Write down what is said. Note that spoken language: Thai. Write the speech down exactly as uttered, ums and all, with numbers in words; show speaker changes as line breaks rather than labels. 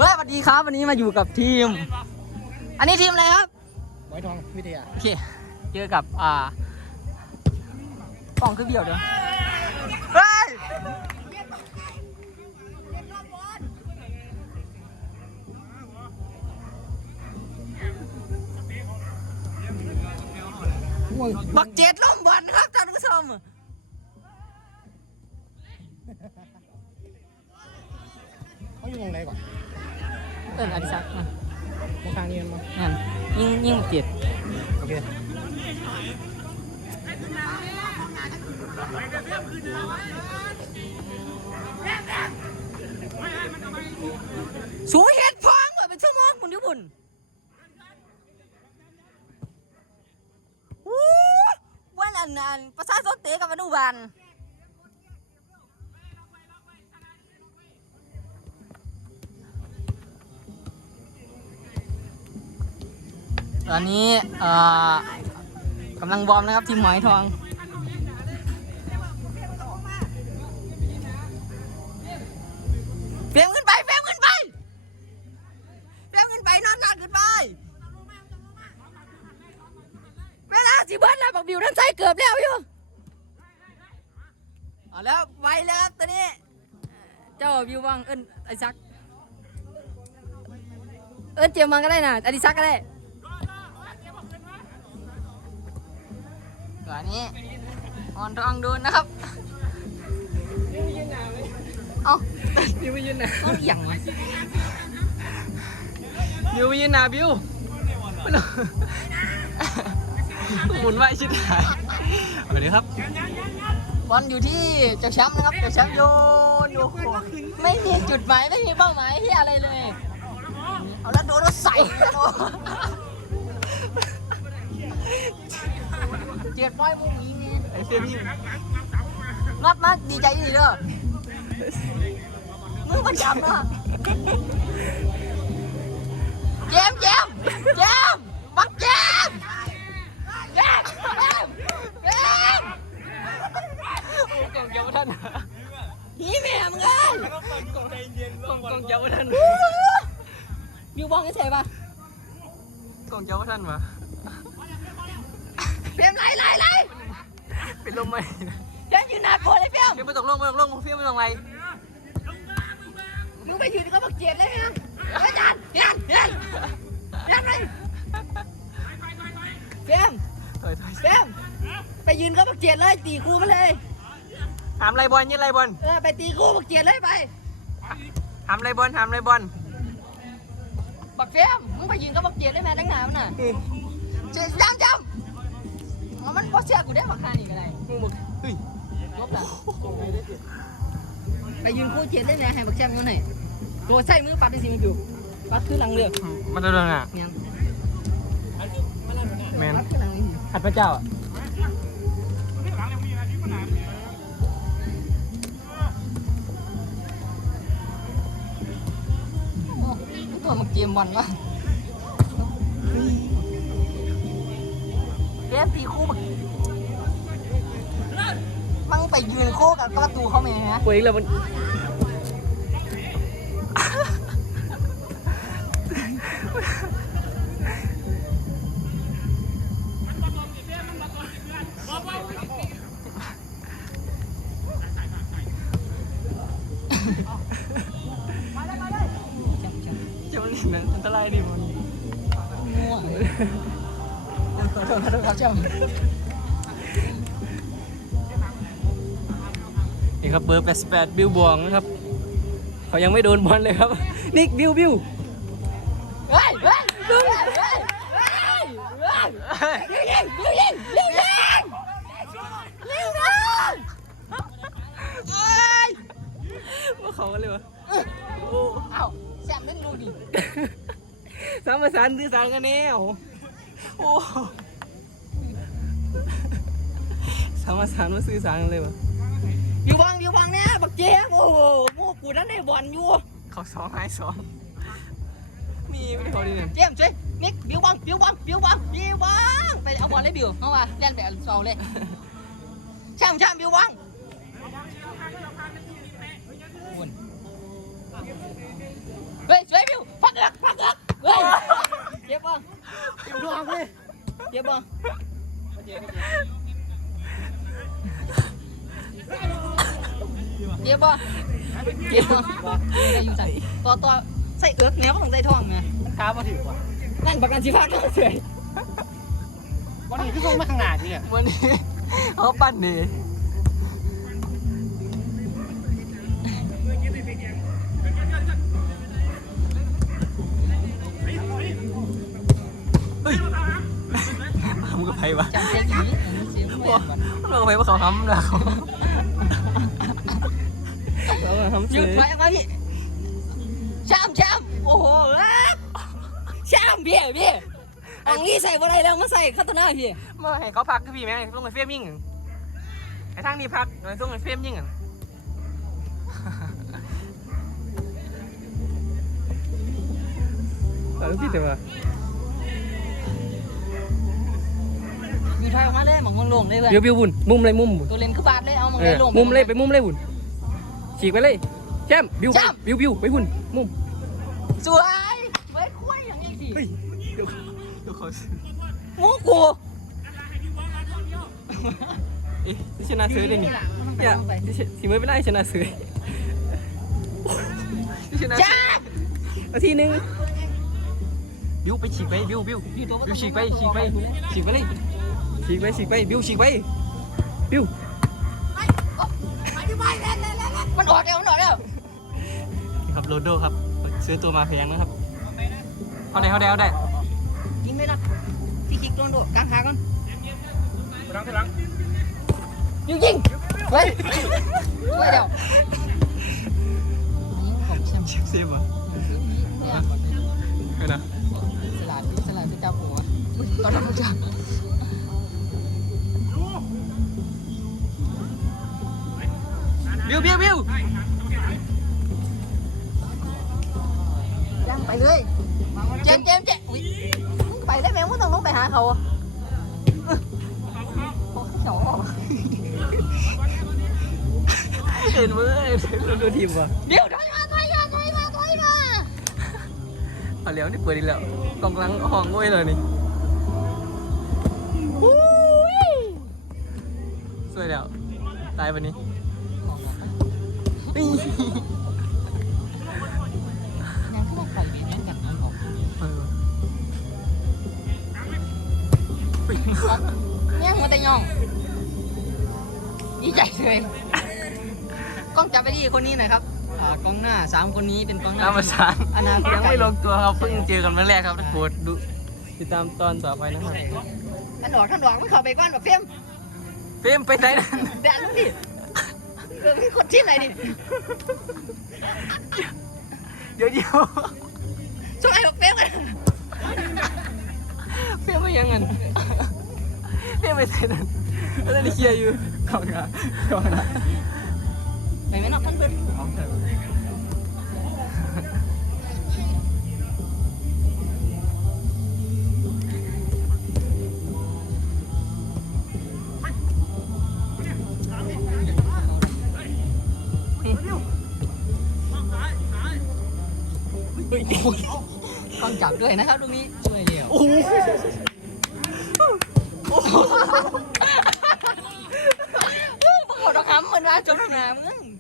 ฮ้ยสวัสดีครับวันนี้มาอยู่กับทีมอันนี้ทีมอะไรครับ
ไม้ทองวิทยา
โอเคเจอกับอ่ากล่องคือเบี้ยวเดี๋ยวเฮ้ยบักเจ็ดล้มบอลครับท่านผู้ชม
เขาอยู่วงไหนก่อน
เอิ้นอดิศักดิ์นะ
วงกลางนี่มั้ง
นั่นยิงยิงบักเจ็ด
โอเค
สูเห็ดฟองว่าเป็นชั่วโมงคุณญี่ปุ่นวู้วันอันนั้นประชาชนเตะกับอนุบาลตอนนี้เอ่อกำลังวอร์มนะครับทีมหมอยทองเฟรมขึ้นไปเฟรมขึ้นไปเฟรมขึ้นไปนอนนอนขึ้นไปเวลาสิเบิร์ดแล้วบอกบิวท่านใส่เกือบแล้วอยู่เอาแล้วไวแล้วครับตอนนี้เจ้าบิววังเอิ้นไอ้ซักเอิ้นเจียมมังก็ได้นะอดิซักก็ได้ก่อนนี้ออนทองดูนะครับเอ้าบิวไปยืนหนาต้องอย่างวะบิวไปยืนหนาบิวหมุนไหวชิดหายสวัสดีครับบอลอยู่ที่เจ้าแชมป์นะครับเจ้าแชมป์โยนโยนไม่มีจุดหมายไม่มีเป้าหมายที่อะไรเลยเอาแล้วโดนแล้วใส่เจ็ดร้อยมุมยิงนี่ไอ้เฟรมยิงงับมากดีใจดีเด้อมึงมันจำนะเจมเจมเจมบักเจมเจมเจมกล่องเจ้าท่านฮีแม่มึงเอ้ยกล่องใจเย็นกล่องกล่องเจ้าท่านมิวบองให้เสร็จป่ะกล่องเจ้าท่านวะเฟียมไล่ไล่ไล่เป็นลมไหมเฟียมยืนหนาโกเลยเฟียมเฟียมไม่ต้องลงไม่ต้องลงเฟียมไม่ต้องไล่มึงไปยืนก็บักเจ็ดเลยนะอาจารย์ยันยันยันเลยเฟียมเฟียมไปยืนก็บักเจ็ดเลยตีกูมาเลยถามไรบอลยืนไรบอลเออไปตีกูบักเจ็ดเลยไปถามไรบอลถามไรบอลบักเฟียมมึงไปยืนก็บักเจ็ดเลยแม่ตั้งนานมันน่ะเจ็ดจำจำมันพอเชื่อกูได้บักคานี่ก็ได้มึงบักเฮ้ยลบละไปยืนคู่เจ็ดได้ไหมให้บักแชมป์ยังไงตัวใส่มือปัดได้สิมันอยู่ปัดขึ้นหลังเรือมันจะเรื่องอ่ะแมนหัดพระเจ้าอ่ะตัวมันเกมบอลวะเล่นตีคู่มันไปยืนคู่กับประตูเขาไหมฮะคุยแล้วมันจะมันเห็นอันตรายดิมันมั่วขอโทษขอโทษครับเจ้านี่ครับเบอร์แปดสิบแปดบิวบวงนะครับเขายังไม่โดนบอลเลยครับนิกบิวบิวเฮ้ยเฮ้ยบิวเฮ้ยเฮ้ยยิงบิวยิงบิวยิงบิวยิงเฮ้ยว่าเขาเลยวะโอ้เอ้าแซมเล่นดูดิสามภาษาสื่อสารกันแน่โอ้สามภาษามาสื่อสารกันเลยวะบิววังบิววังเนี่ยบักเจ๊โอ้โหโม่กูนั่นในบอลอยู่เขาสองให้สองมีไม่ได้เขาดีเลยเจมส์ช่วยนิกบิววังบิววังบิววังบิววังไปเอาบอลเลยบิวเอามาเล่นแบบสองเลยช่างช่างบิววังเฮ้ยช่วยบิวบ่เจ็บบ่เจ็บบ่ได้อยู่จังต่อต่อใส่เอือกแนวต้องใส่ท้องไง
ขามาถือกว่า
นั่นประกันชีพาต้องเสย
วันนี้คือส่งมาข้างหน้านี่
วันนี้เขาปั้นนี่เฮ้ยมึงกับใครวะจำเสียงอีเสียงแม่ก่อนเรากับใครว่าเขาทำนะเขาเราทำหยุดไว้มาพี่ช้ำช้ำโอ้โหช้ำพี่พี่อันนี้ใส่บ่ได้แล้วมาใส่คัตนาพี่เมื่อให้เขาพักคือพี่แม่ต้องไปเฟี้ยมยิ่งไอ้ทางนี้พักไอ้ต้องไปเฟี้ยมยิ่งอ่ะแต่รู้สึกแต่ว่ามีไฟออกมาเลยหมองโล่งเลยเว้ย
บิวบิวบุญมุมเลยมุมบุญ
ตัวเลนคือบาดเลยเอาหมองเลยโล่ง
มุมเลยไปมุมเลยบุญฉีกไปเลยแชมบิวบิวบิวไปบุญมุม
สวยไว้คุยอย่างนี้สิ
เฮ้ยเดี๋ยวเดี๋ยวขอ
งูกู
เอ๊ะที่ชนะซื้อเลยนี่เนี่ยที่ที่ไม่เป็นไรชนะซื้อที่ชนะ
จ้า
นาทีนึงบิวไปฉีกไปบิวบิวบิวฉีกไปฉีกไปฉีกไปเลยฉีกไปฉีกไปบิวฉีกไปบิว
มันออกแล้วมันออกแล้ว
ครับโรนโดครับซื้อตัวมาแพงนะครับเอาไหนเอาไหนเอาไหน
ยิงเลยนะพี่คิกโดนโดดกลางขาก่อน
หลังที่หลัง
ยิงยิงเฮ้ยช่วยเดี๋ยวของแชมป์
เชฟเซฟอ่ะไม่นะ
สลัดสลัดพี่เจ้าผัวตอนนั้นมันจะ
บิวบิวบิว
ย่างไปเลยเจมเจมเจมอุ้ยมึงไปได้ไหมมึงต้องลงไปหาเขาโอ้โห
เห็นมั้ยดูทีมว่ะ
เดี๋ยวถอยมาถอยมาถอยมาถอยมา
เอาแล้วนี่เปิดอีกแล้วกองกลางห้องงวยเลยนี่สวยแล้วตายวันนี้นี่
ยังก็ไปเล่นจากนั้นหรอเนี่ยมันแต่ย่องดีใจเลยกล้องจับไปที่คนนี้หน่อยครับกล้องหน้าสามคนนี้เป็นกล้องหน้า
ตามภาษา
อนาคต
ยังไม่ลงตัวครับเพิ่งเจอกันวันแรกครับทุกคนดูติดตามตอนต่อไปนะครับ
ท่านดอกท่านดอกไม่เข้าไปก้อนแบบเฟี้ยม
เฟรมไปไหนนั่น
แดนนี่เออคนที่ไหนนี่
เดี๋ยวเดี๋ยว
ช่วยบอกเฟี้ยมกัน
เฟรมไม่ยังเงินเฟรมไปไหนนั่นแล้วนี่เคลียร์อยู่กองกลางกองกลาง
ไปไหมเนาะท่านเพื่อนต้องจับด้วยนะครับตรงนี้ช่วยเดียว
โอ้โห
ปรากฏว่าคำเหมือนว่าจมน้ำมึง